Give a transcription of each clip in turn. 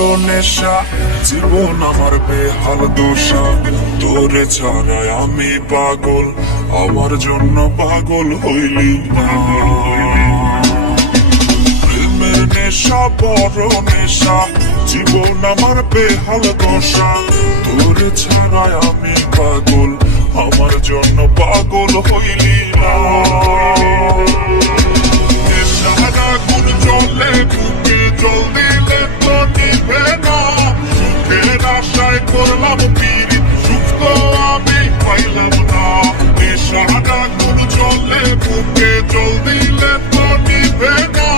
নেশা, জীবন আমার বেহাল দশা। তোরে ছাড়ায় আমি পাগল, আমার জন্য পাগল হইলি না। প্রেমের নেশা বড় নেশা, জীবন আমার বেহাল দশা। তোরে ছাড়ায় আমি পাগল, আমার জন্য পাগল হইলি না। নেশার আগুন জ্বলে বুকে, জল দিলে তো নিভে না। সুখের আশায় করলাম পীড়িত, সুখ তো আমি পাইলাম না। নেশার আগুন জ্বলে বুকে, জল দিলে তো নিভে না।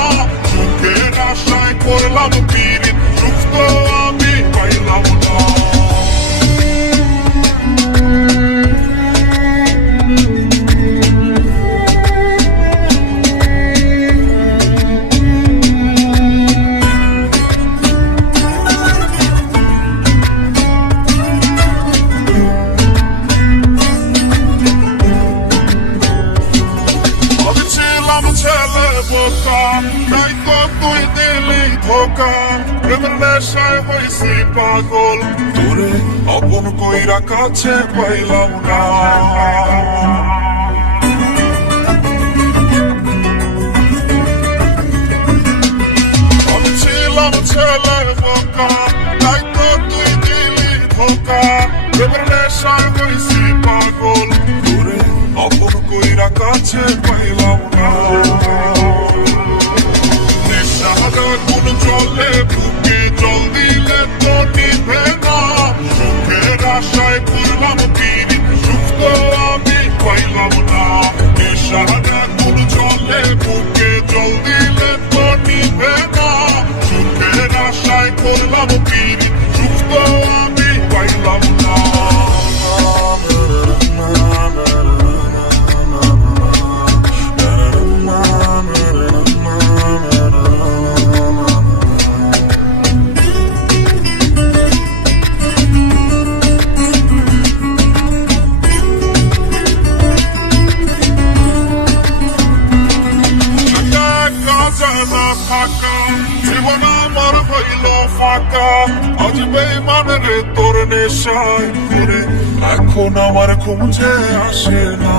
সুখের আশায় করলাম পীড়িত, সুখ তো আমি পাইলাম না। ছেলে বোকা, তাই তো তুই দিলি ধোকা। প্রেমের নেশায় হইছি পাগল, তোরে আপন কইরা কাছে পাইলাম না। আমি ছিলাম ছেলে বোকা, তাই তো তুই দিলি ধোকা। প্রেমের নেশায় হইছি পাগল, তোরে আপন কইরা কাছে পাইলাম না। নেশার আগুন জ্বলে বুকে, জল দিলে তো নিভে না। সুখের আশায় করলাম পীড়িত, সুখ তো আমি পাইলাম না। নেশার আগুন জ্বলে বুকে, জল দিলে তো নিভে না। সুখের আশায় করলাম পীড়িত, সুখ তো আমি পাইলাম না। জীবন আমার হইল ফাঁকা, আজ বেইমান রে তোর নেশায়। এখন আমার ঘুম যে আসে না।